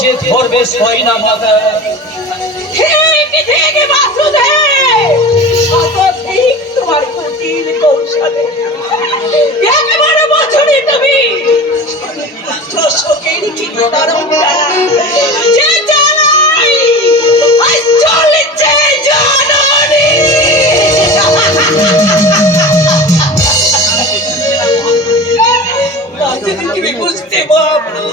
যে ধরবে সইনা মাথা। ঠিক ঠিক বাসুদেব, শত ঠিক তোমার কুটির কৌশলে একেবারে বছরে তুমি শোকের কি দারুণ যে জ্বালাই আজ চলেছে জননী। তুমি বুঝতে পারো